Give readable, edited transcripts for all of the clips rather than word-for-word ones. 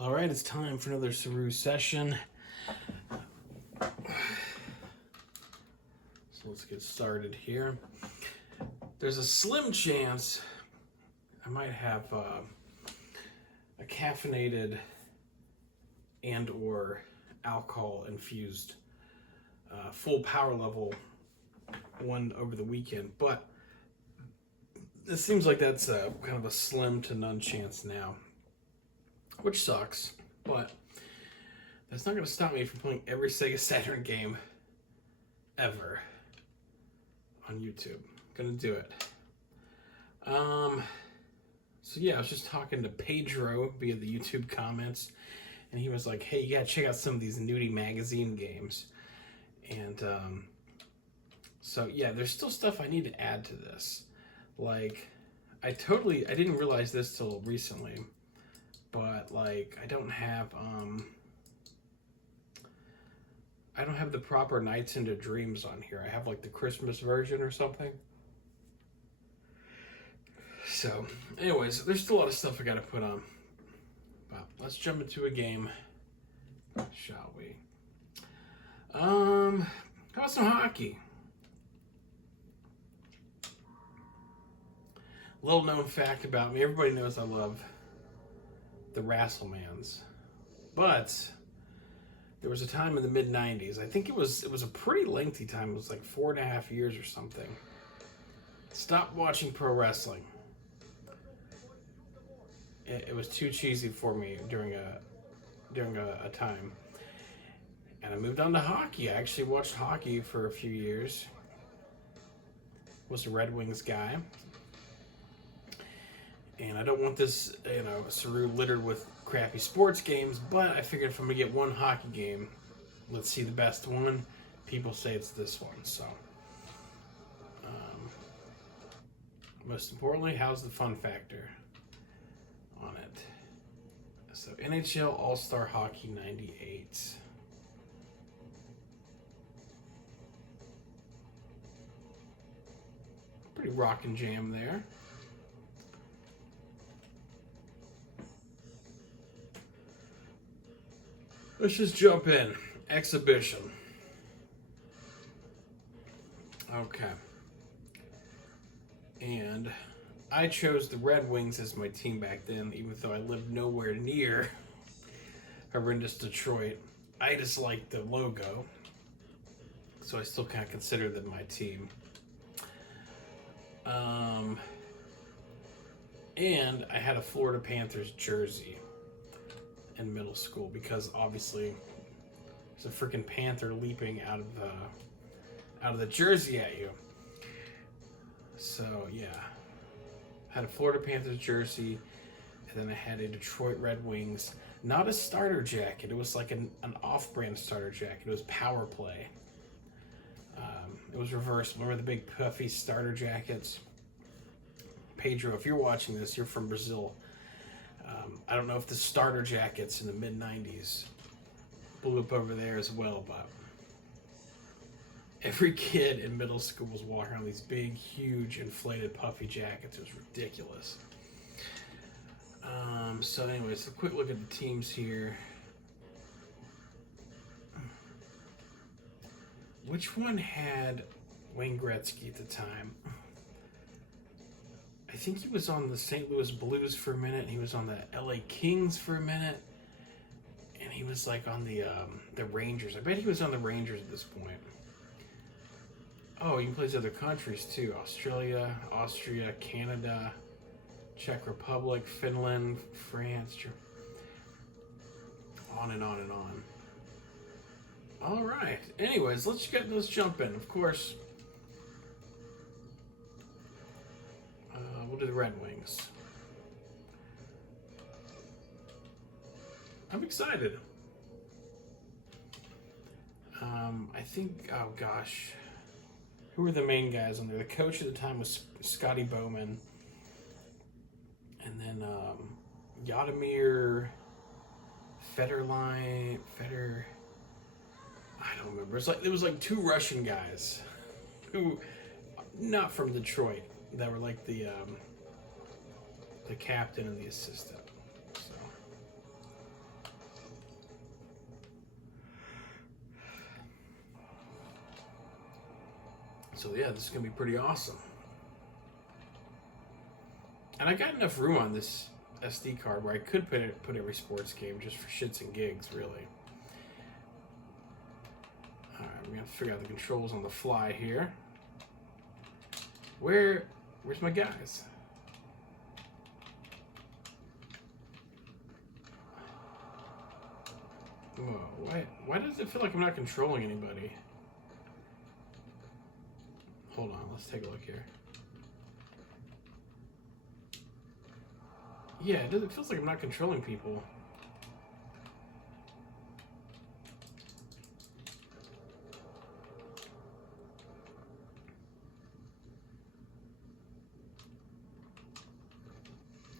All right, it's time for another Saroo session. So let's get started here. There's a slim chance I might have a caffeinated and or alcohol infused full power level one over the weekend, but it seems like that's kind of a slim to none chance now, which sucks, but that's not going to stop me from playing every Sega Saturn game ever on YouTube. Gonna do it. So yeah, I was just talking to Pedro via the YouTube comments, and he was like, hey, you gotta check out some of these Nudie Magazine games. And so yeah, there's still stuff I need to add to this. Like, I didn't realize this till recently, but like I don't have the proper Nights into Dreams on here. I have like the Christmas version or something. So anyways, there's still a lot of stuff I gotta put on. But let's jump into a game, shall we? How about some hockey? Little known fact about me, everybody knows I love the Rasselmans. But there was a time in the mid-90s, I think it was a pretty lengthy time, it was like 4.5 years or something. Stopped watching pro wrestling. It was too cheesy for me during a time. And I moved on to hockey. I actually watched hockey for a few years. Was a Red Wings guy. And I don't want this, Saroo littered with crappy sports games, but I figured if I'm going to get one hockey game, let's see the best one. People say it's this one, so. Most importantly, how's the fun factor on it? So, NHL All-Star Hockey 98. Pretty rockin' jam there. Let's just jump in. Exhibition. Okay. And I chose the Red Wings as my team back then, even though I lived nowhere near horrendous Detroit. I just liked the logo, so I still kind of consider them my team. And I had a Florida Panthers jersey in middle school because obviously there's a freaking panther leaping out of the jersey at you. So yeah, had a Florida Panthers jersey, and then I had a Detroit Red Wings, not a starter jacket. It was like an off-brand starter jacket. It was Power Play. It was reversed. Remember the big puffy starter jackets? Pedro, if you're watching this, you're from Brazil. I don't know if the starter jackets in the mid-90s blew up over there as well, but every kid in middle school was walking around these big, huge, inflated, puffy jackets. It was ridiculous. So anyways, a quick look at the teams here. Which one had Wayne Gretzky at the time? I think he was on the St. Louis Blues for a minute. He was on the LA Kings for a minute. And he was like on the Rangers. I bet he was on the Rangers at this point. Oh, he plays other countries too. Australia, Austria, Canada, Czech Republic, Finland, France, on and on and on. All right. Anyways, let's jump in. Of course, we'll do the Red Wings. I'm excited. I think, oh gosh, who were the main guys on there? The coach at the time was Scotty Bowman, and then Yadimir Federline. I don't remember. It was like two Russian guys who, not from Detroit, that were like the captain and the assistant. So So yeah, this is going to be pretty awesome. And I got enough room on this SD card where I could put every sports game just for shits and gigs, really. Alright, we're going to figure out the controls on the fly here. Where's my guys? Whoa, why does it feel like I'm not controlling anybody? Hold on, let's take a look here. Yeah, it feels like I'm not controlling people.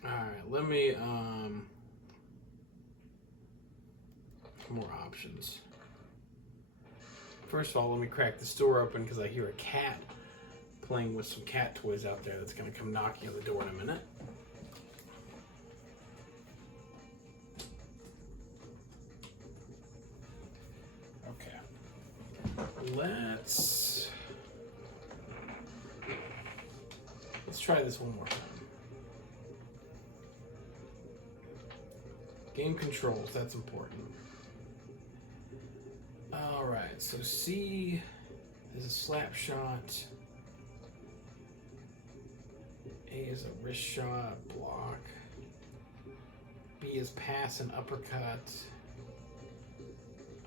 Alright, let me, more options. First of all, let me crack this door open because I hear a cat playing with some cat toys out there that's going to come knocking on the door in a minute. Okay. Let's try this one more time. Game controls, that's important. Alright, so C is a slap shot. A is a wrist shot, block. B is pass and uppercut.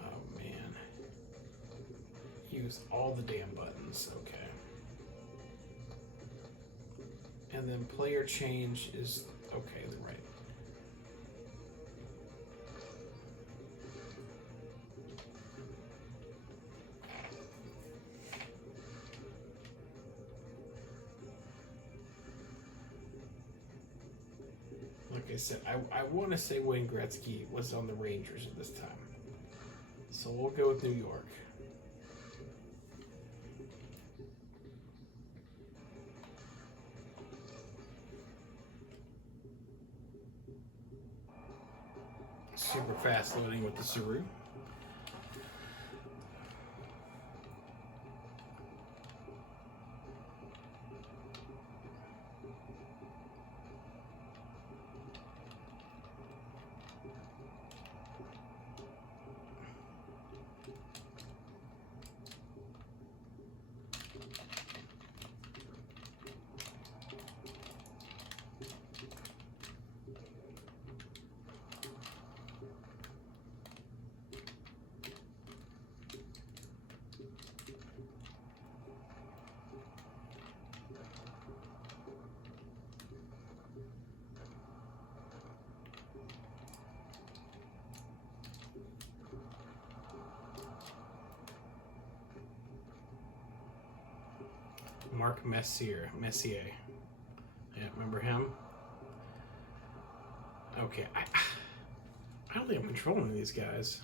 Oh man. Use all the damn buttons, okay. And then player change is, okay, the right. Like I said, I want to say Wayne Gretzky was on the Rangers at this time. So we'll go with New York. Super fast loading with the Saroo. Mark Messier. Yeah, remember him? Okay, I don't think I'm controlling these guys.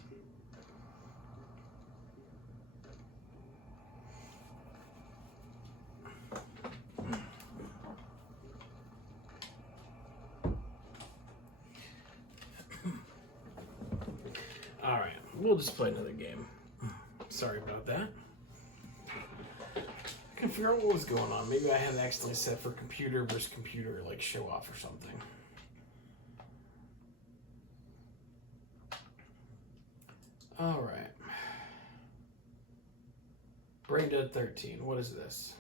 Alright, we'll just play another game. Sorry about that. I can figure out what was going on. Maybe I had it accidentally set for computer versus computer, like show off or something. Alright. BrainDead 13. What is this?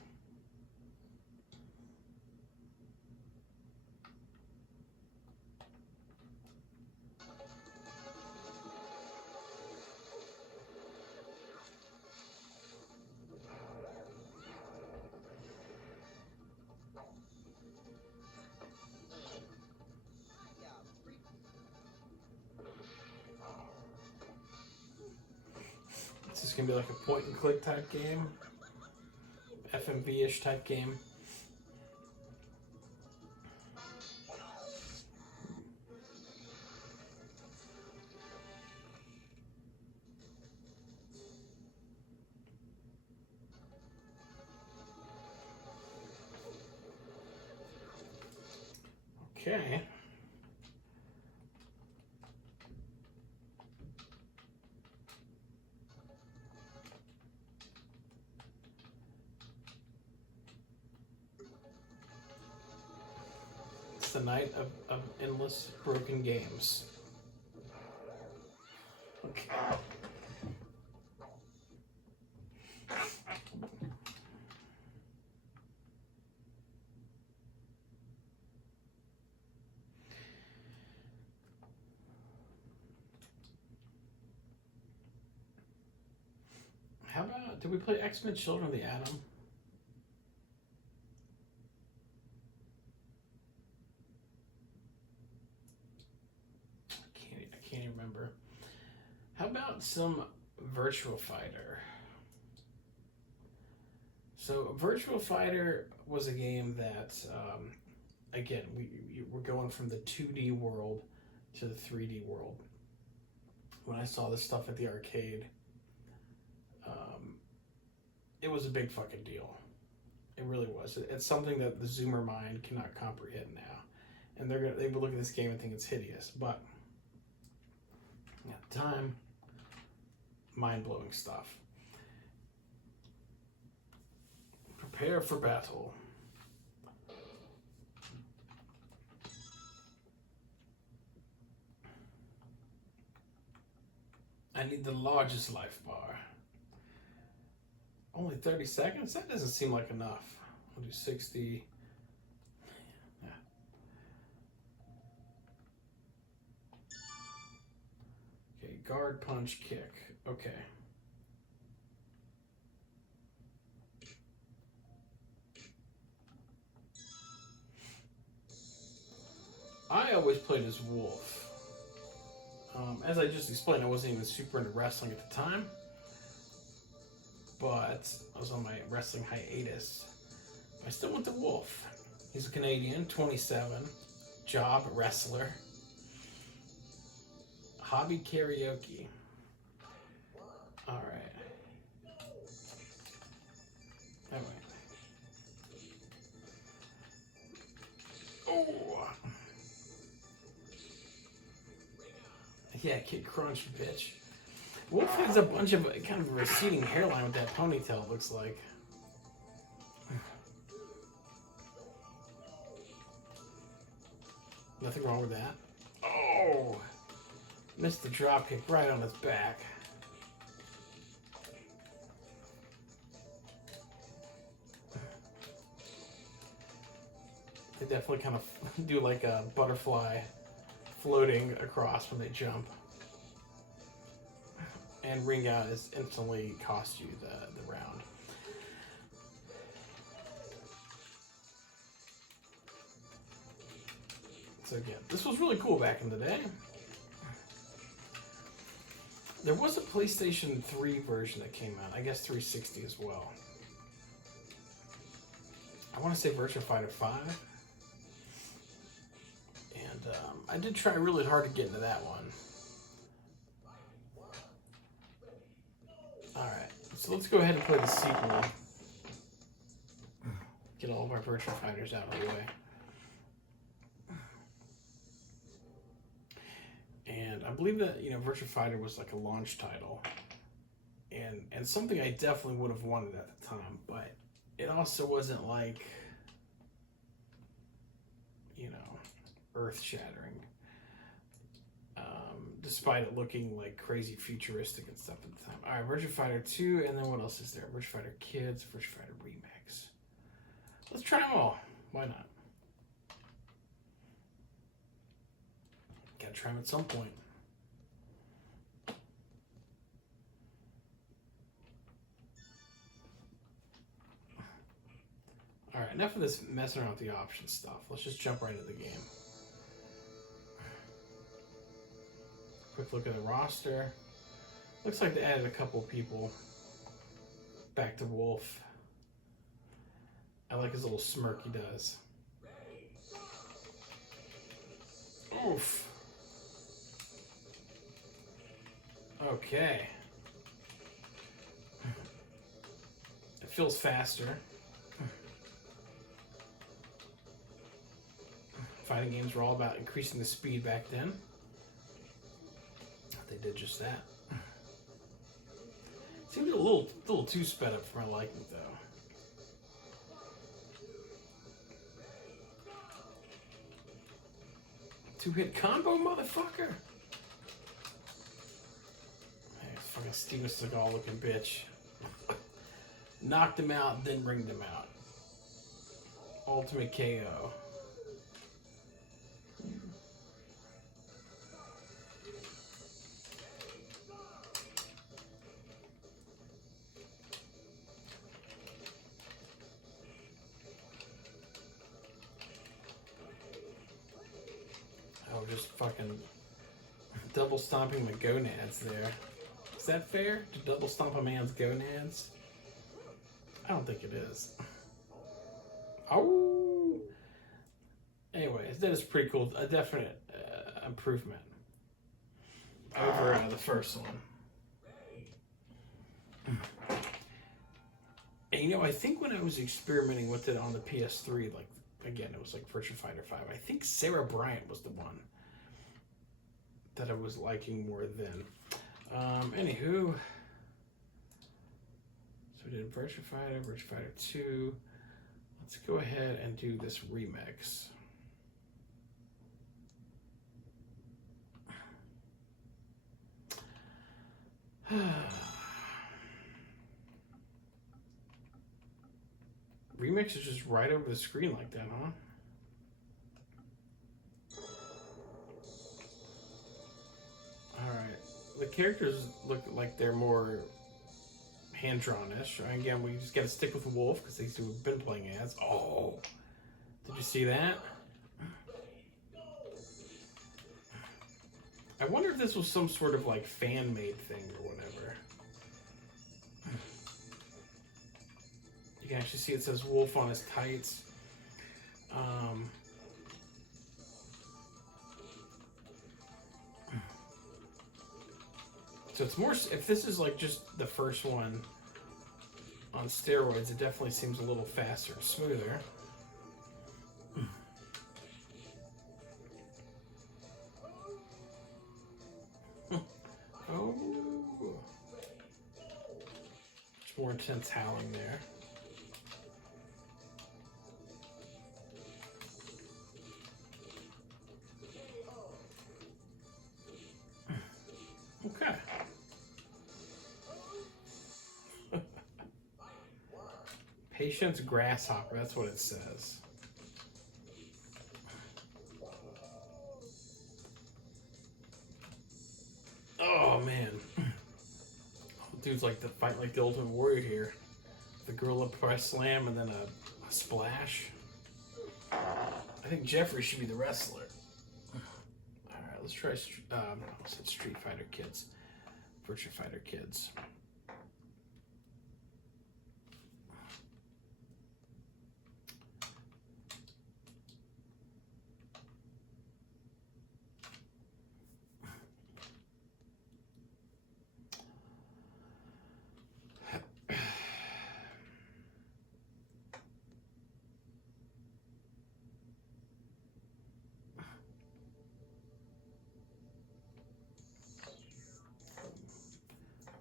This is going to be like a point and click type game. FMV-ish type game. Okay. a night of endless broken games. Okay. How about, did we play X-Men Children of the Atom? I can't even remember. How about some Virtua Fighter? So Virtua Fighter was a game that, again, we're going from the 2D world to the 3D world. When I saw this stuff at the arcade, it was a big fucking deal. It really was. It's something that the Zoomer mind cannot comprehend now, and they would look at this game and think it's hideous. But at the time, mind-blowing stuff. Prepare for battle. I need the largest life bar. Only 30 seconds? That doesn't seem like enough. I'll do 60. Yeah. Okay, guard, punch, kick. Okay. I always played as Wolf. As I just explained, I wasn't even super into wrestling at the time. But I was on my wrestling hiatus. I still went to Wolf. He's a Canadian, 27, job wrestler, hobby karaoke. All right. Oh. Yeah, Kid Crunch, bitch. Wolf has a bunch of kind of a receding hairline with that ponytail, it looks like. Nothing wrong with that. Oh! Missed the drop kick right on his back. They definitely kind of do like a butterfly floating across when they jump. And ring out is instantly cost you the round. So again, this was really cool back in the day. There was a PlayStation 3 version that came out, I guess 360 as well. I want to say Virtua Fighter 5. And I did try really hard to get into that one. Alright, so let's go ahead and play the sequel. Get all of our Virtua Fighters out of the way. And I believe that, Virtua Fighter was like a launch title. And something I definitely would have wanted at the time, but it also wasn't like, earth-shattering. Despite it looking like crazy futuristic and stuff at the time. Alright, Virtua Fighter 2, and then what else is there? Virtua Fighter Kids, Virtua Fighter Remix. Let's try them all. Why not? Gotta try them at some point. Alright, enough of this messing around with the option stuff. Let's just jump right into the game. Quick look at the roster. Looks like they added a couple people back to Wolf. I like his little smirk he does. Oof. Okay. It feels faster. Fighting games were all about increasing the speed back then. They did just that. Seems a little too sped up for my liking, though. Two-hit combo, motherfucker. Hey, fucking Steven Seagal looking bitch. Knocked him out, then ringed him out. Ultimate KO. Oh, just fucking double stomping my gonads there. Is that fair? To double stomp a man's gonads? I don't think it is. Oh! Anyways, that is pretty cool. A definite improvement over the first one. And you know, I think when I was experimenting with it on the PS3, like, again, it was like Virtua Fighter 5. I think Sarah Bryant was the one that I was liking more then. Anywho, so we did Virtua Fighter 2. Let's go ahead and do this remix. Remix is just right over the screen like that, huh? Alright. The characters look like they're more hand-drawn-ish. Again, we just gotta stick with Wolf because these two have been playing as. Oh! Did you see that? I wonder if this was some sort of like fan-made thing or whatever. You can actually see it says Wolf on his tights. So it's more, if this is like just the first one on steroids, it definitely seems a little faster and smoother. Oh. Much more intense howling there. Okay. Patience grasshopper, that's what it says. Oh man. Dude's like the fight like the Ultimate Warrior here. The gorilla press slam and then a splash. I think Jeffrey should be the wrestler. Alright, let's try I said Street Fighter Kids. Virtua Fighter Kids.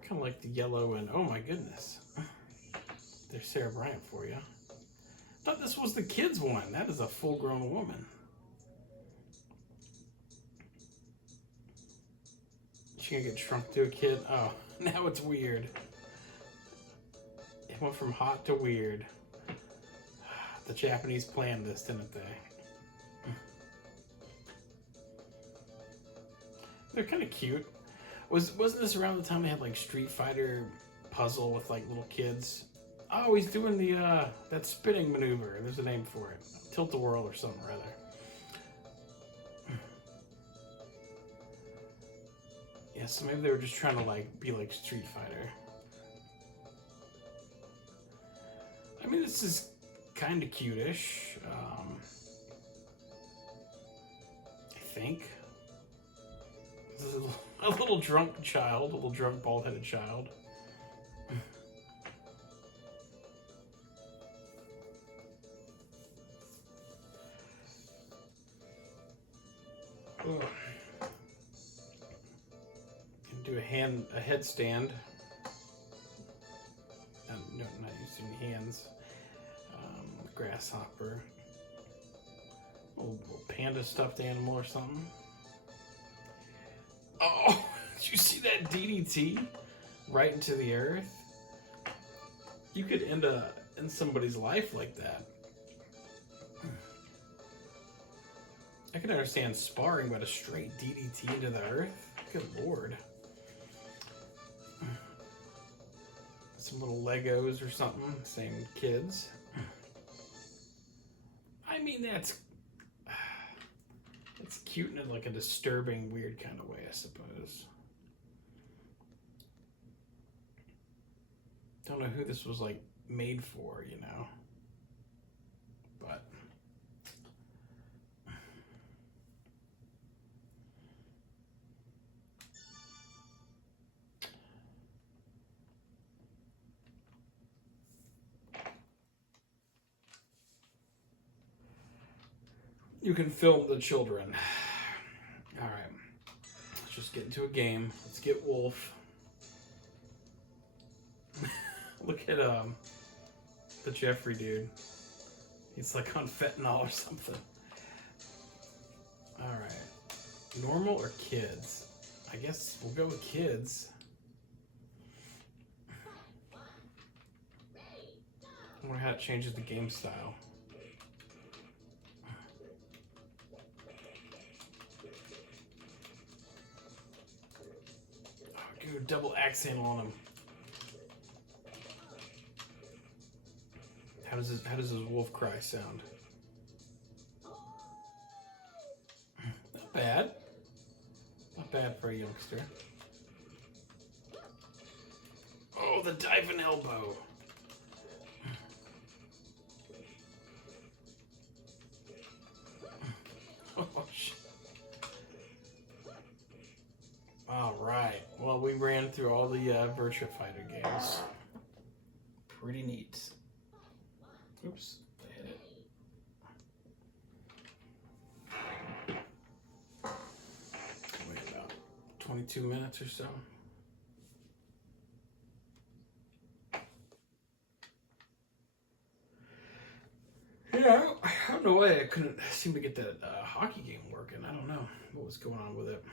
Kind of like the yellow and oh my goodness, there's Sarah Bryant for you. I thought this was the kids one. That is a full-grown woman. She gonna get shrunk to a kid. Oh, now it's weird. It went from hot to weird. The Japanese planned this, didn't they? They're kind of cute. Wasn't this around the time they had like Street Fighter puzzle with like little kids? Oh, he's doing the that spinning maneuver. There's a name for it. Tilt-a-whirl or something or other. Yeah, so maybe they were just trying to like be like Street Fighter. I mean, this is kind of cute-ish. I think. This is a little drunk child, a little drunk bald-headed child. Do a headstand. No, not using hands. Grasshopper. Little panda stuffed animal or something. Oh, did you see that DDT right into the earth? You could end in somebody's life like that. I can understand sparring, but a straight DDT into the earth? Good lord. Some little Legos or something. Same kids. I mean, that's cute in like a disturbing, weird kind of way, I suppose. Don't know who this was like made for, you know. But you can film the children. All right, let's just get into a game. Let's get Wolf. Look at the Jeffrey dude. He's like on fentanyl or something. All right, normal or kids? I guess we'll go with kids. I wonder how it changes the game style. Oh, dude, double axe handle on him. How does his wolf cry sound? Not bad. Not bad for a youngster. Oh, the diving elbow. Oh, shit. All right. Well, we ran through all the Virtua Fighter games. Pretty neat. Oops, I hit it. Wait about 22 minutes or so. Yeah, I don't know why I couldn't seem to get that hockey game working. I don't know what was going on with it.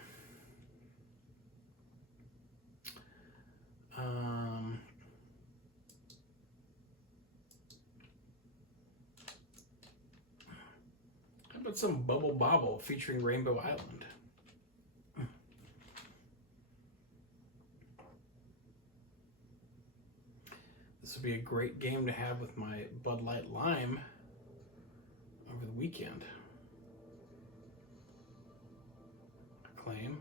How about some Bobble featuring Rainbow Island? This would be a great game to have with my Bud Light Lime over the weekend. Acclaim.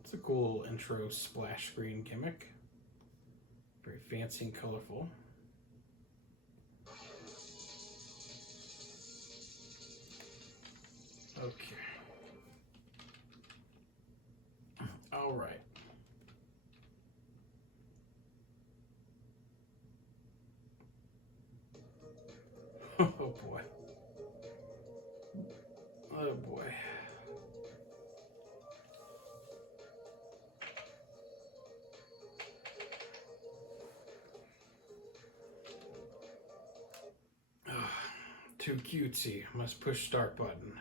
It's a cool intro splash screen gimmick. Very fancy and colorful. Okay. All right. Oh boy. Oh boy. Too cutesy. Must push start button.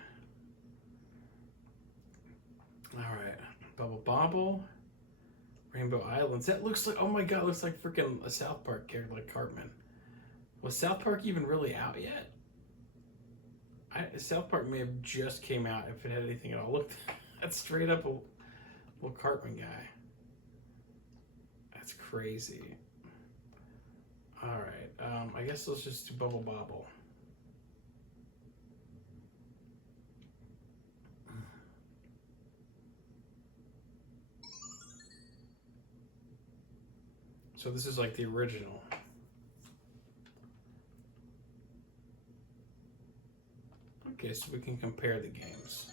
Alright. Bobble. Rainbow Islands. That looks like, oh my god, looks like freaking a South Park character like Cartman. Was South Park even really out yet? South Park may have just came out if it had anything at all. Look, that's straight up a little Cartman guy. That's crazy. Alright, I guess let's just do Bobble. So this is like the original. Okay, so we can compare the games.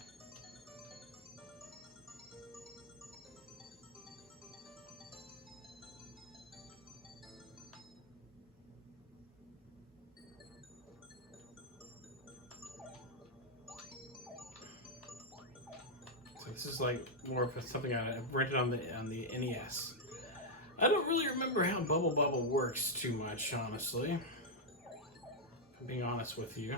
So this is like more of something I rented on the NES. I don't really remember how Bobble works too much, honestly. If I'm being honest with you.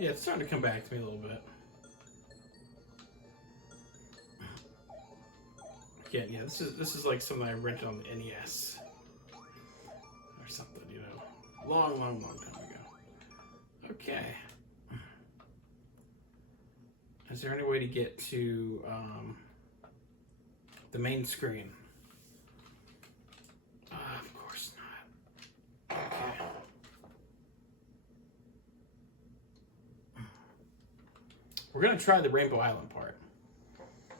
Yeah, it's starting to come back to me a little bit. Again, yeah, this is like something I rented on the NES or something, you know, long time ago. Okay. Is there any way to get to the main screen? Of course not. Okay. We're gonna try the Rainbow Island part.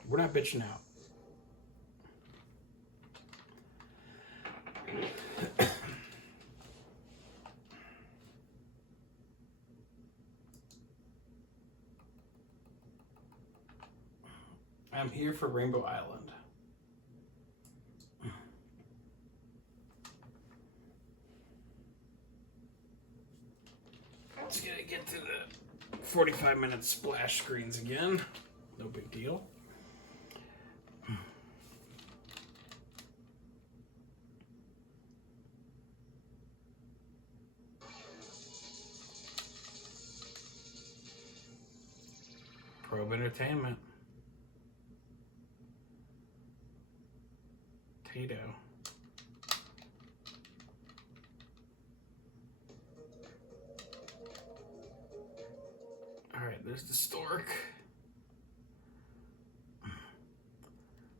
We're not bitching out. I'm here for Rainbow Island. Just gonna get to the 45-minute splash screens again. No big deal. Probe Entertainment. Tato. All right, there's the stork.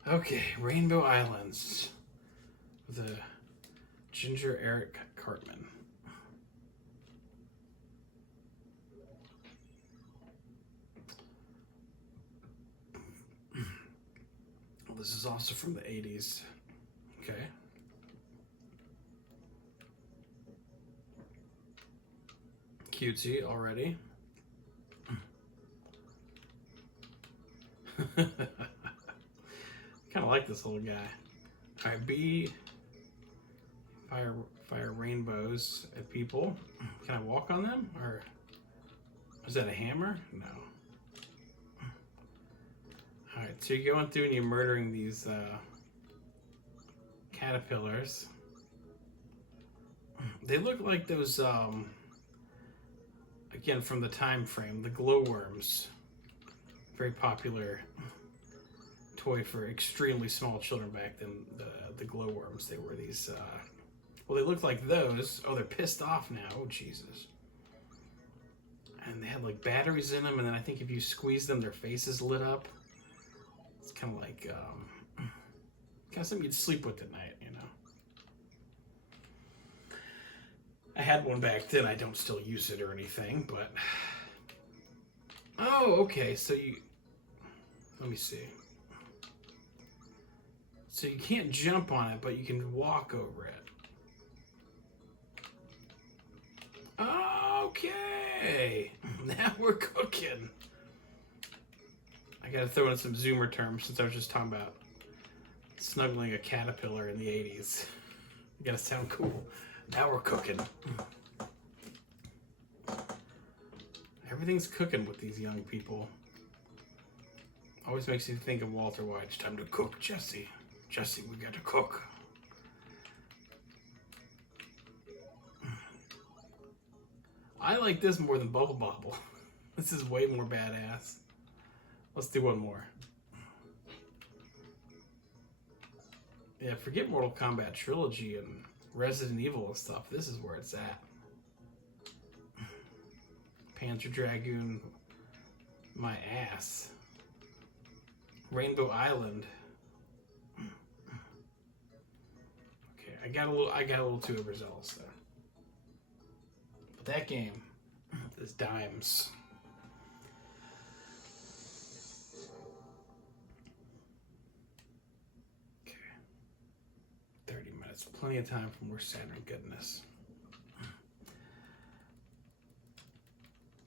Okay, Rainbow Islands with a Ginger Eric Cartman. Well, this is also from the 80s. Okay. Cutesy already. Kind of like this little guy. All right, B. Fire rainbows at people. Can I walk on them? Or is that a hammer? No. All right, so you're going through and you're murdering these caterpillars. They look like those, again, from the time frame, the glowworms. Very popular toy for extremely small children back then, the glowworms. They were these, well, they look like those. Oh, they're pissed off now. Oh, Jesus. And they had, like, batteries in them, and then I think if you squeeze them, their faces lit up. It's kind of like, kind of something you'd sleep with at night, you know. I had one back then. I don't still use it or anything, but... Oh, okay, so you... Let me see. So you can't jump on it, but you can walk over it. Okay! Now we're cooking. I gotta throw in some Zoomer terms since I was just talking about snuggling a caterpillar in the 80s. You gotta sound cool. Now we're cooking. Everything's cooking with these young people. Always makes you think of Walter White. It's time to cook, Jesse. Jesse, we got to cook. I like this more than Bobble. This is way more badass. Let's do one more. Yeah, forget Mortal Kombat Trilogy and Resident Evil and stuff. This is where it's at. Panzer Dragoon, my ass. Rainbow Island. Okay, I got a little too overzealous there. But that game is dimes. Okay. 30 minutes. Plenty of time for more Saturn goodness.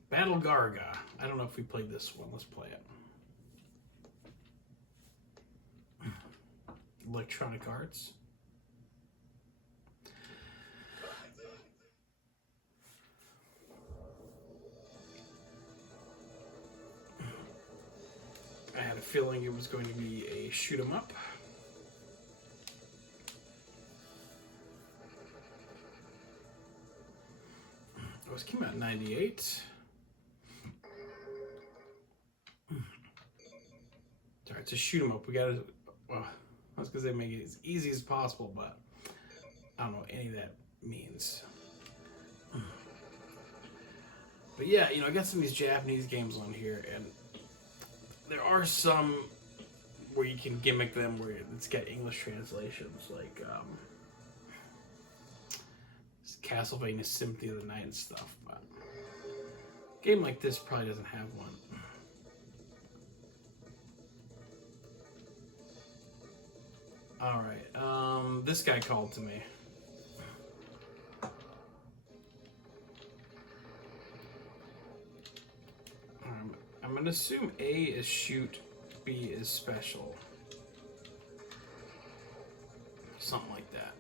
Battle Garegga. I don't know if we played this one. Let's play it. Electronic Arts. I had a feeling it was going to be a shoot 'em up. Oh, this came out in '98. it's a shoot 'em up. We gotta, well, I was gonna say make it as easy as possible, but I don't know what any of that means. But yeah, you know, I got some of these Japanese games on here, and there are some where you can gimmick them where it's got English translations, like Castlevania Symphony of the Night and stuff. But a game like this probably doesn't have one. Alright, this guy called to me. I'm going to assume A is shoot, B is special. Something like that.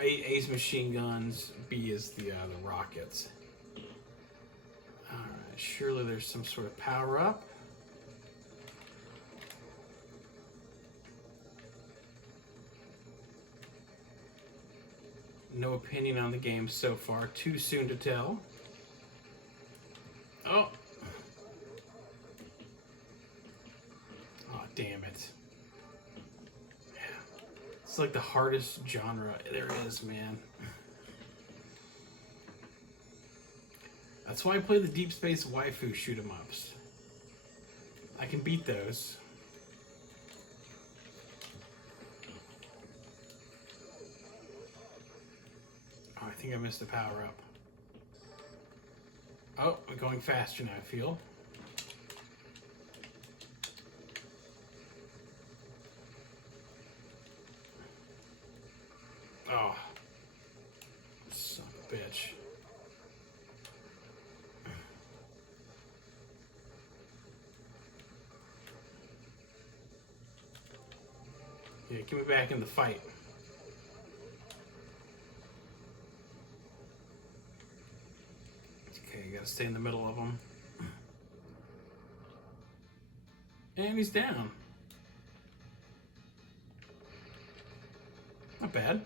A is machine guns, B is the rockets. Alright, surely there's some sort of power up. No opinion on the game so far. Too soon to tell. Oh. Oh, damn it. It's like the hardest genre there is, man. That's why I play the Deep Space Waifu shoot-em-ups. I can beat those. Oh, I think I missed the power up. Oh, I'm going faster now, I feel. Oh. Son of a bitch. Yeah, get me back in the fight. Okay, you gotta stay in the middle of them. And he's down. Not bad.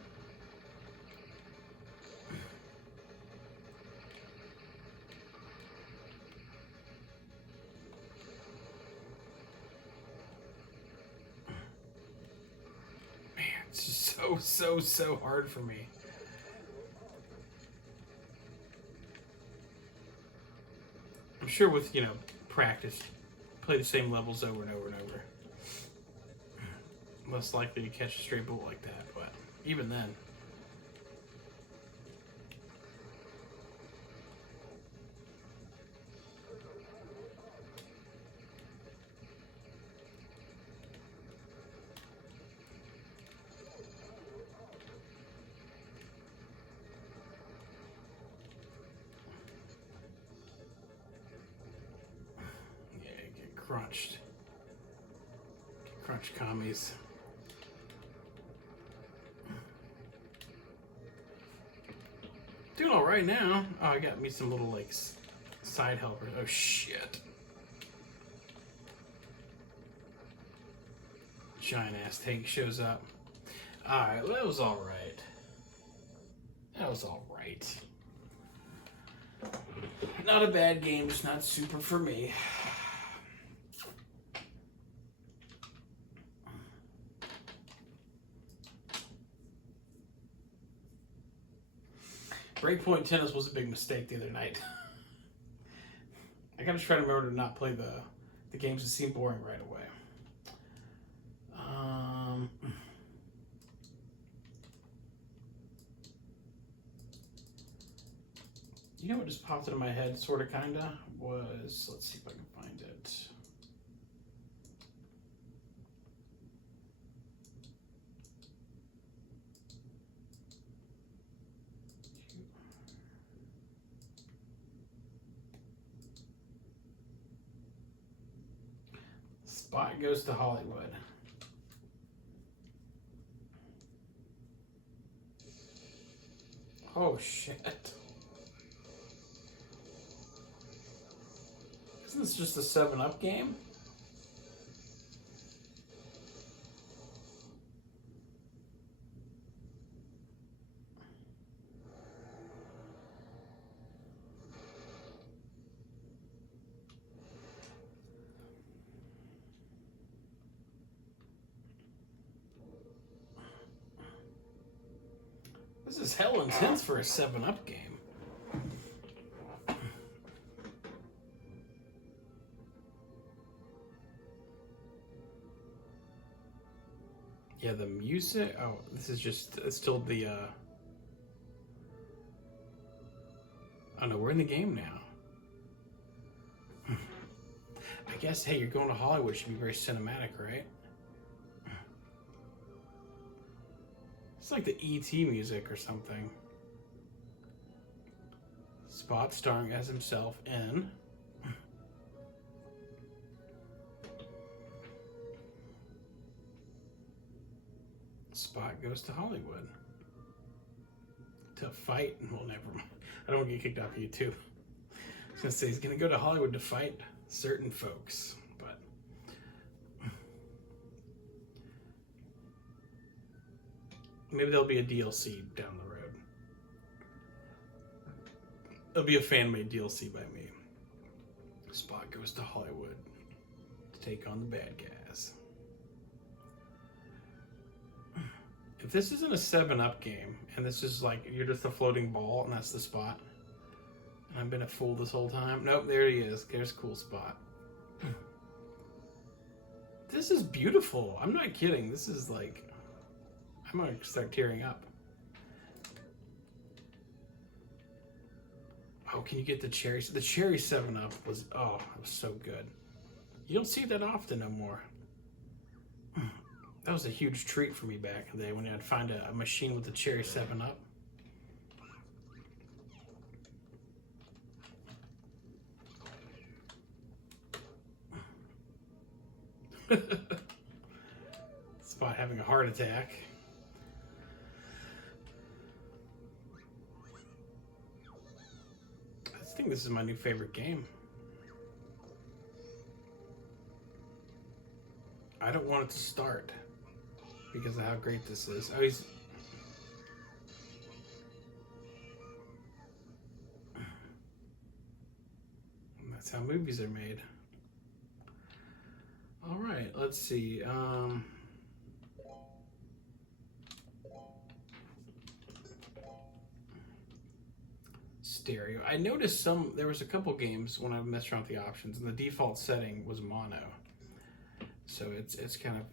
Man, it's just so hard for me. I'm sure with, you know, practice, play the same levels over and over and over. Less likely to catch a stray bullet like that, but even then. Yeah, get crunched. Get crunch commies. Doing all right now. Oh, I got me some little like side helpers. Oh shit! Giant ass tank shows up. All right, well, that was all right. That was all right. Not a bad game, just not super for me. Breakpoint tennis was a big mistake the other night. I gotta try to remember to not play the games that seem boring right away. You know what just popped into my head, sort of, kinda, was, let's see if I can find it. Spot goes to Hollywood. Oh shit. Isn't this just a 7-Up game? This is hell intense for a 7-Up game. Yeah, the music. Oh, this is just it's still the. Oh no, we're in the game now. I guess. Hey, you're going to Hollywood. Should be very cinematic, right? It's like the E.T. music or something. Spot starring as himself in. Spot goes to Hollywood to fight. Well, never mind. I don't want to get kicked off of YouTube. I was gonna say he's gonna go to Hollywood to fight certain folks, but maybe there'll be a DLC down the road. It'll be a fan-made DLC by me. Spot goes to Hollywood to take on the bad guys. If this isn't a 7-Up game, and this is like, you're just a floating ball, and that's the Spot, and I've been a fool this whole time. Nope, there he is. There's cool Spot. This is beautiful. I'm not kidding. This is like, I'm gonna start tearing up. Oh, can you get the cherry? The cherry 7-Up was, oh, it was so good. You don't see that often no more. That was a huge treat for me back in the day when I'd find a machine with the cherry 7-Up. Spot having a heart attack. I think this is my new favorite game. I don't want it to start because of how great this is. Oh, he's... That's how movies are made. All right, let's see. Stereo. I noticed there was a couple games when I messed around with the options, and the default setting was mono. So it's kind of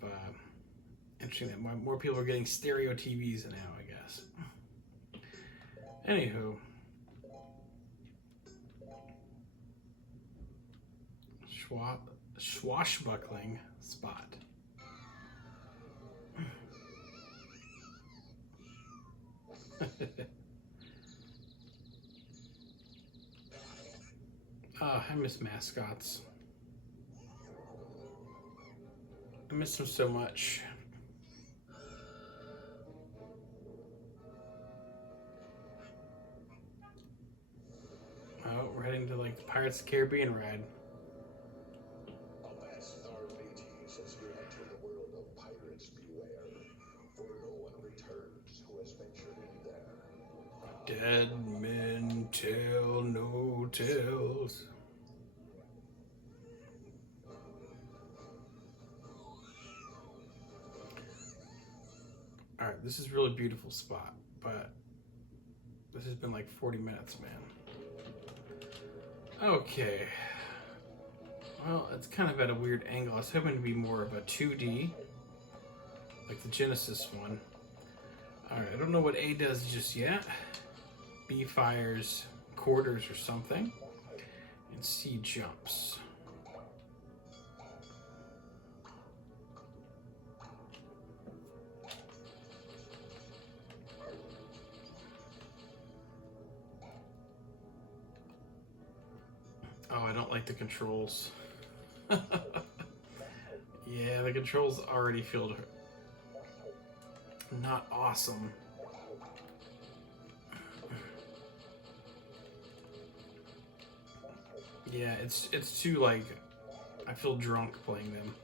interesting that more people are getting stereo TVs now, I guess. Anywho. Swashbuckling Spot. I miss mascots. I miss them so much. Oh, we're heading to like the Pirates of the Caribbean ride. Dead men tell no tales. Alright, this is really beautiful Spot, but this has been like 40 minutes, man. Okay. Well, it's kind of at a weird angle. I was hoping to be more of a 2D, like the Genesis one. Alright, I don't know what A does just yet. B fires quarters or something, and C jumps. Oh, I don't like the controls. Yeah, the controls already feel not awesome. Yeah, it's too, like, I feel drunk playing them.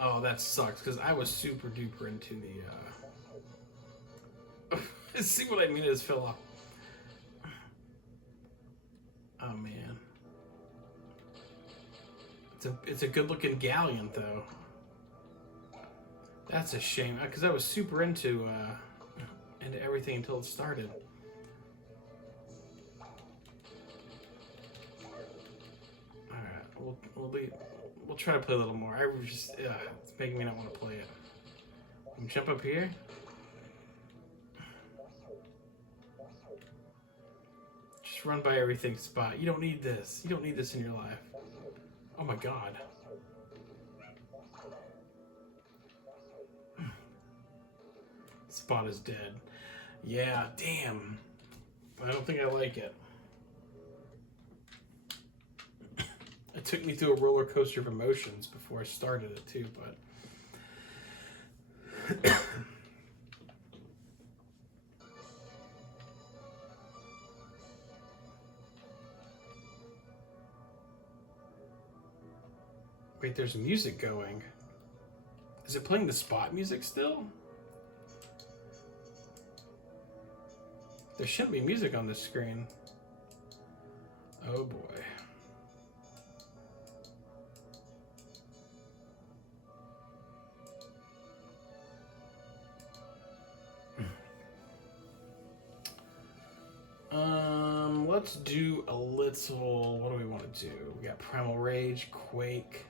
Oh, that sucks, because I was super duper into the, see what I mean? It just fell off. Oh, man. It's a good looking galleon, though. into everything until it started. Alright, we'll try to play a little more. It's making me not want to play it. Jump up here. Just run by everything, Spot. You don't need this. You don't need this in your life. Oh my god. Spot is dead. Yeah, damn. I don't think I like it. It took me through a roller coaster of emotions before I started it too, but wait, there's music going. Is it playing the Spot music still? There shouldn't be music on this screen. Oh boy. Let's do a little, what do we want to do? We got Primal Rage, Quake.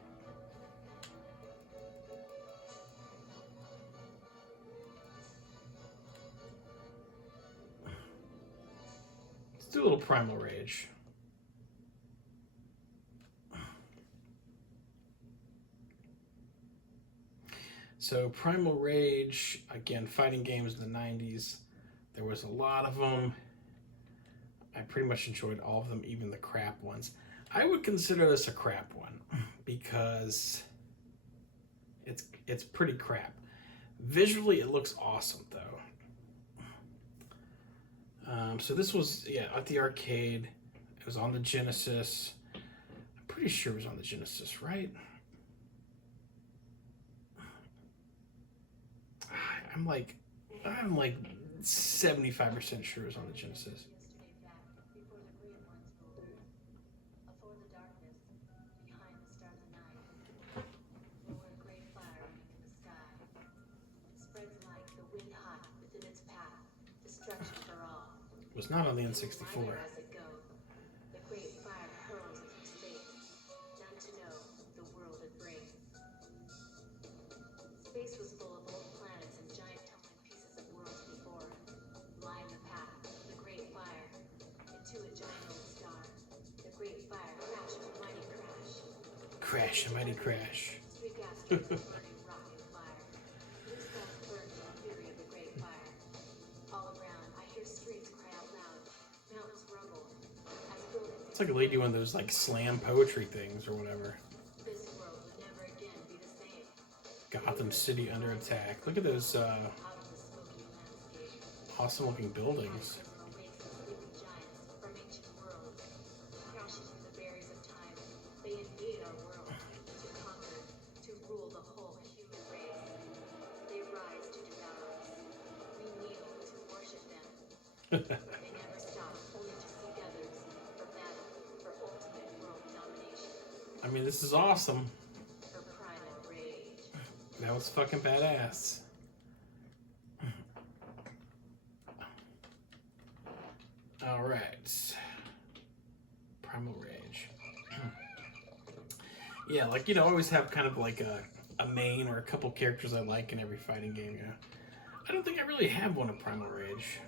Let's do a little Primal Rage. So Primal Rage, again, fighting games in the 90s. There was a lot of them. I pretty much enjoyed all of them, even the crap ones. I would consider this a crap one because it's pretty crap. Visually, it looks awesome though. So this was, at the arcade. It was on the Genesis. I'm pretty sure it was on the Genesis, right? I'm like 75% sure it was on the Genesis. It was not on the N64. Crash, a mighty crash. It's like a lady doing one of those like slam poetry things or whatever. Gotham City under attack. Look at those awesome looking buildings. They never stop, only to seek others for battle, for ultimate world domination. I mean, this is awesome. For Primal Rage. That was fucking badass. All right. Primal Rage. Yeah, like, I always have kind of like a main or a couple characters I like in every fighting game, I don't think I really have one in Primal Rage.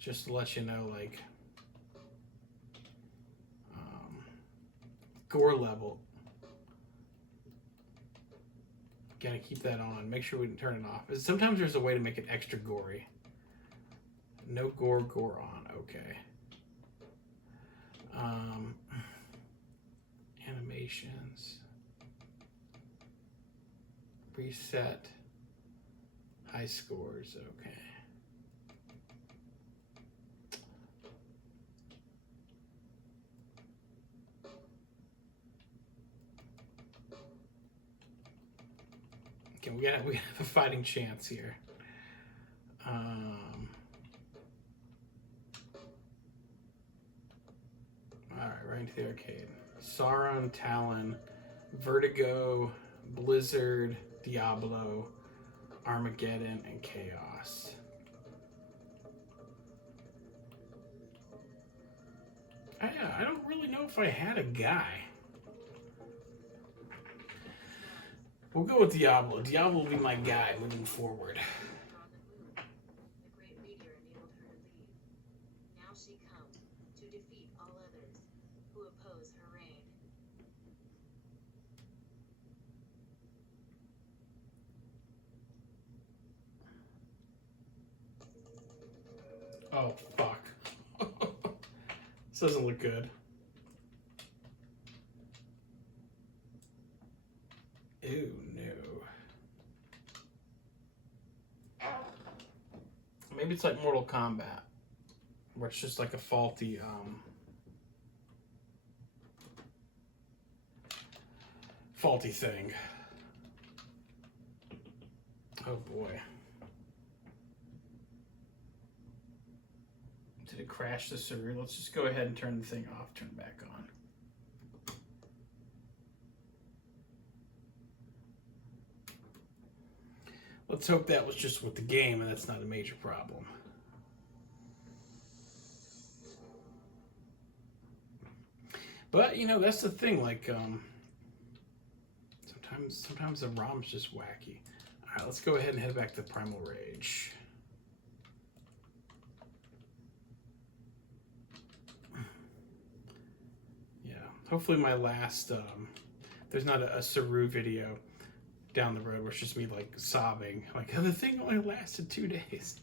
Just to let you know, like, gore level. Gotta keep that on. Make sure we can turn it off. Sometimes there's a way to make it extra gory. No gore on. Okay. Animations. Reset. High scores. Okay. Okay, we have a fighting chance here. All right, right into the arcade. Sauron, Talon, Vertigo, Blizzard, Diablo, Armageddon, and Chaos. I don't really know if I had a guy. We'll go with Diablo. Diablo will be my guy moving forward. On the moon, the great meteor enabled her to leave. Now she comes to defeat all others who oppose her reign. Oh, fuck. This doesn't look good. Ew, no. Maybe it's like Mortal Kombat, where it's just like a faulty, faulty thing. Oh boy. Did it crash the server? Let's just go ahead and turn the thing off, turn it back on. Let's hope that was just with the game and that's not a major problem. But, you know, that's the thing, like, sometimes the ROM's just wacky. Alright, let's go ahead and head back to Primal Rage. Yeah, hopefully my last, there's not a Saroo video down the road where it's just me, like, sobbing. Like, oh, the thing only lasted 2 days.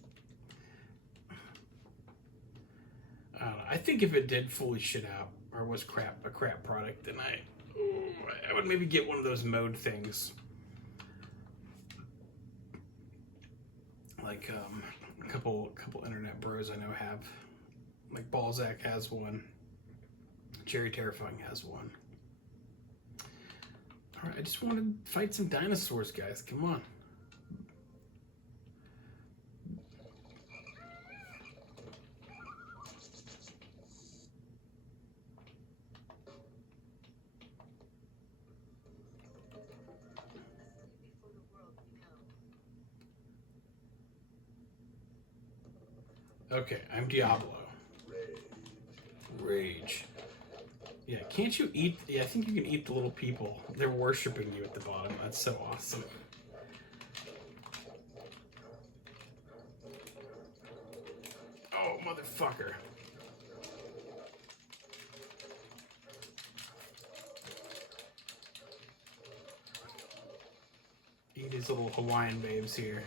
I don't know. I think if it did fully shit out, or was a crap product, then I would maybe get one of those mode things. Like a couple internet bros I know have. Like Balzac has one. Jerry Terrifying has one. Alright, I just want to fight some dinosaurs, guys. Come on. Before the world we know. Okay, I'm Diablo. Rage. Yeah, can't you eat? Yeah, I think you can eat the little people. They're worshiping you at the bottom. That's so awesome. Oh, motherfucker. Eat these little Hawaiian babes here.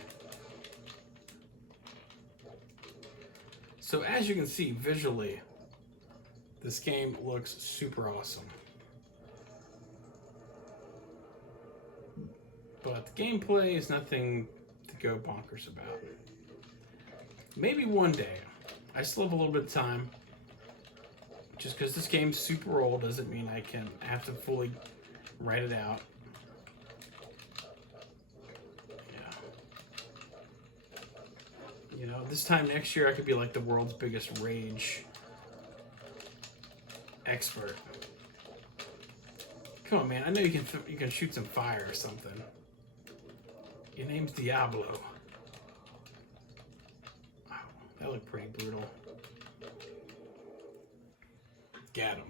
So as you can see visually, this game looks super awesome. But the gameplay is nothing to go bonkers about. Maybe one day. I still have a little bit of time. Just because this game's super old doesn't mean I can have to fully write it out. Yeah. You know, this time next year I could be like the world's biggest Rage expert. Come on, man. I know you can shoot some fire or something. Your name's Diablo. Wow, that looked pretty brutal. Got him.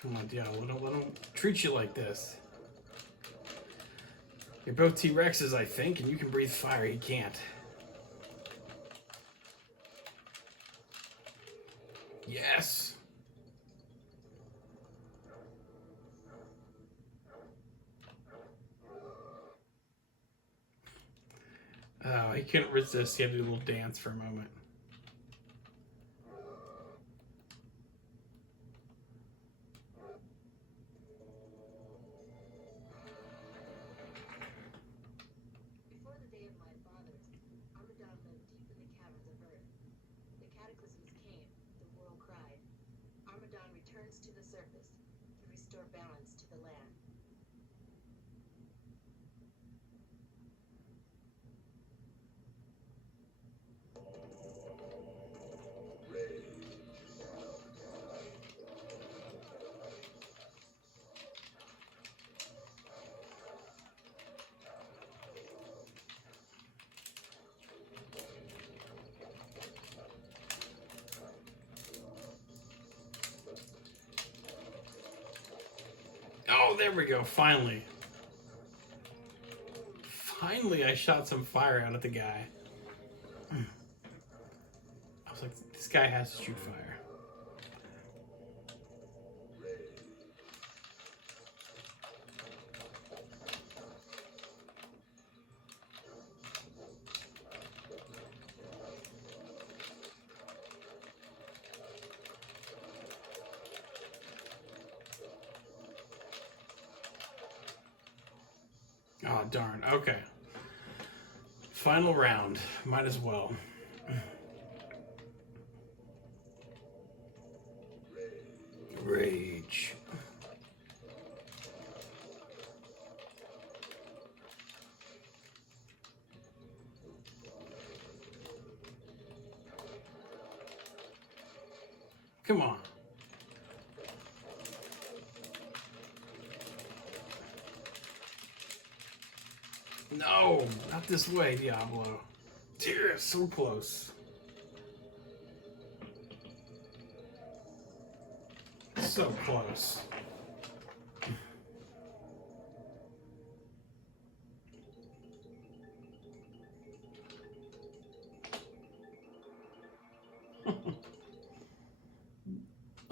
Come on, Diablo, don't let him treat you like this. You're both T-Rexes, I think, and you can breathe fire. He can't. Yes! Oh, he couldn't resist. He had to do a little dance for a moment. Before the day of my fathers, Armadon lived deep in the caverns of Earth. The cataclysms came, the world cried. Armadon returns to the surface to restore balance to the land. there we go. Finally. Finally, I shot some fire out at the guy. I was like, this guy has to shoot fire. Oh, darn. Okay. Final round. Might as well. Rage. Come on. No, not this way, Diablo. Dear, so close. So close.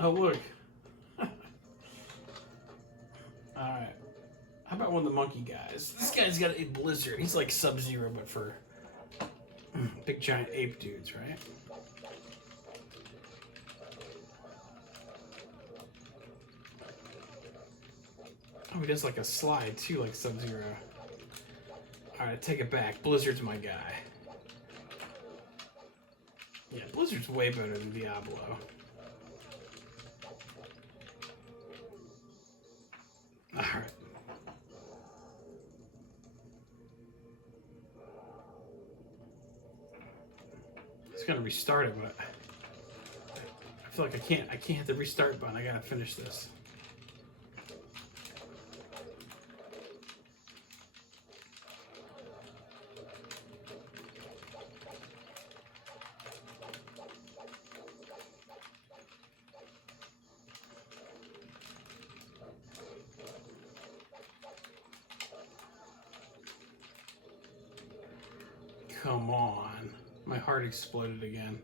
Oh, look. Alright. How about one of the monkey guys? This guy's got a blizzard. He's like Sub-Zero, but for big giant ape dudes, right? Oh, he does like a slide too, like Sub-Zero. Alright, take it back. Blizzard's my guy. Yeah, Blizzard's way better than Diablo. Alright. It's gonna restart it, but I feel like I can't hit the restart button. I gotta finish this. Come on. My heart exploded again.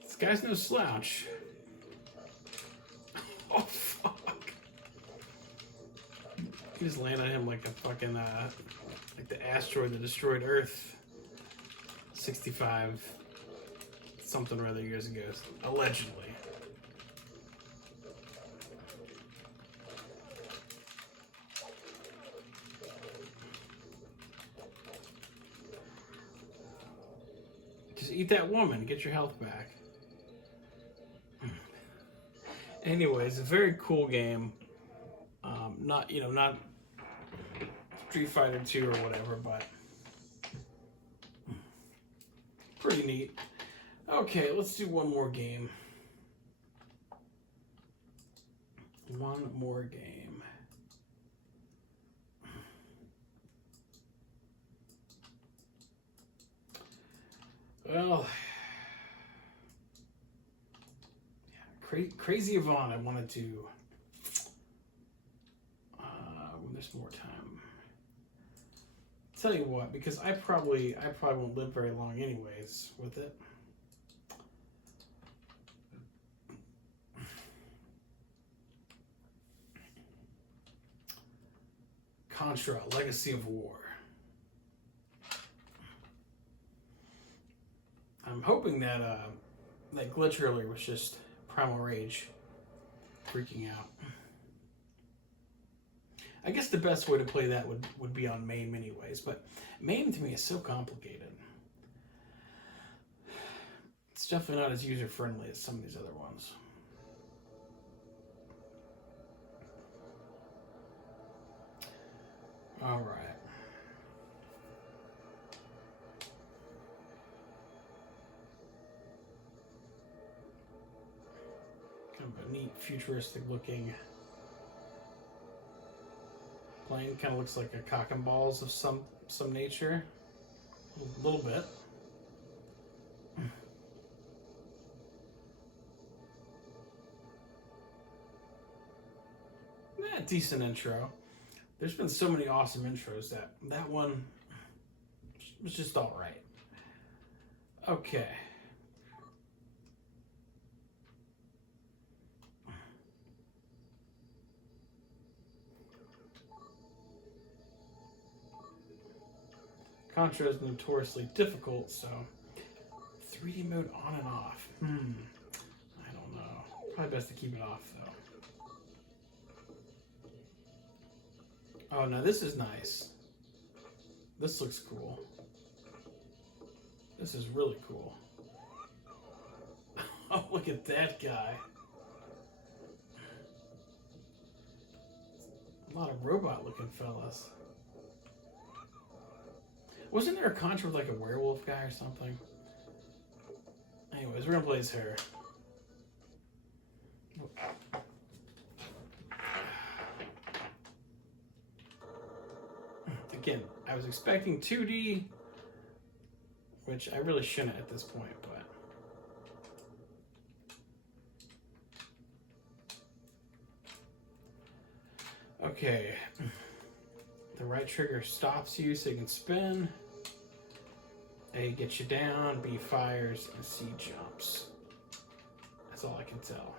This guy's no slouch. Oh, fuck. He just landed on him like a fucking, like the asteroid that destroyed Earth 65 something or other years ago, allegedly. Just eat that woman, get your health back. Anyways, a very cool game. Not, you know, not Street Fighter 2 or whatever, but pretty neat. Okay, let's do one more game. One more game. Well, yeah, Crazy Yvonne, I wanted to, when there's more time. Tell you what, because I probably won't live very long anyways with it. Contra, Legacy of War. I'm hoping that that glitch earlier was just Primal Rage freaking out. I guess the best way to play that would be on MAME anyways, but MAME to me is so complicated. It's definitely not as user-friendly as some of these other ones. All right. Kind of a neat, futuristic looking plane. Kind of looks like a cock and balls of some nature. A little bit. decent intro. There's been so many awesome intros that one was just all right. Okay. Contra is notoriously difficult, so 3D mode on and off. I don't know. Probably best to keep it off, though. Oh, no, this is nice. This looks cool. This is really cool. Oh, look at that guy. A lot of robot-looking fellas. Wasn't there a Contra with like a werewolf guy or something? Anyways, we're gonna play as her. Again, I was expecting 2D, which I really shouldn't at this point, but... Okay. The right trigger stops you so you can spin. A gets you down, B fires, and C jumps. That's all I can tell.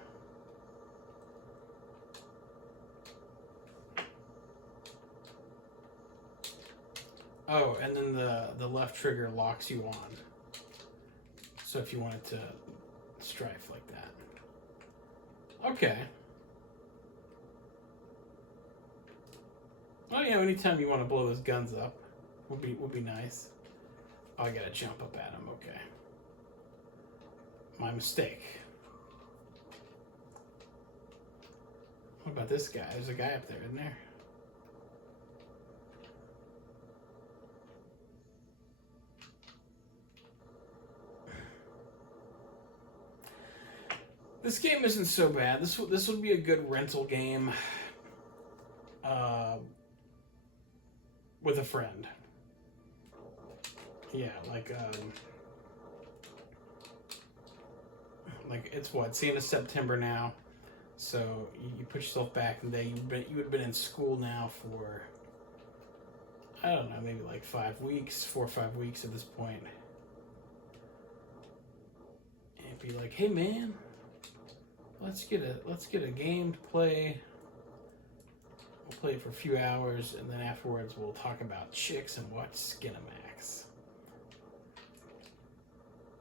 Oh, and then the left trigger locks you on. So if you wanted to strafe like that. Okay. Oh yeah, anytime you want to blow those guns up would be nice. Oh, I gotta jump up at him, okay. My mistake. What about this guy? There's a guy up there, isn't there? This game isn't so bad. This would be a good rental game with a friend. Yeah, like it's what, it's the end of September now, so you put yourself back in the day. You would have been in school now for, I don't know, maybe like 5 weeks, 4 or 5 weeks at this point. And be like, hey man, let's get a game to play. We'll play it for a few hours, and then afterwards we'll talk about chicks and watch Skinamax.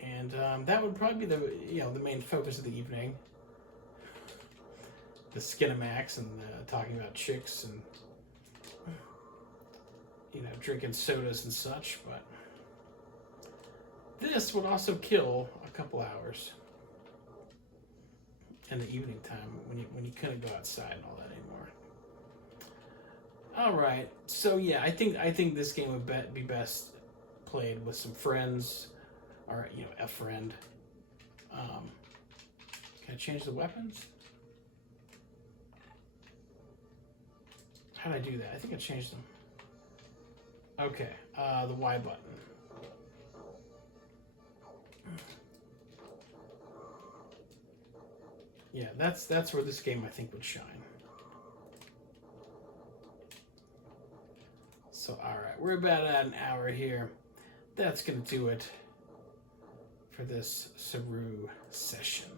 And that would probably be the main focus of the evening. The Skinamax and talking about chicks and drinking sodas and such. But this would also kill a couple hours in the evening time when you couldn't go outside and all that anymore. All right, so yeah, I think this game would be best played with some friends. Or, a friend. Can I change the weapons? How did I do that? I think I changed them. Okay, the Y button. Yeah, that's where this game I think would shine. So, all right, we're about at an hour here. That's gonna do it for this Saroo session.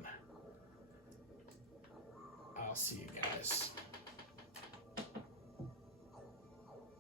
I'll see you guys.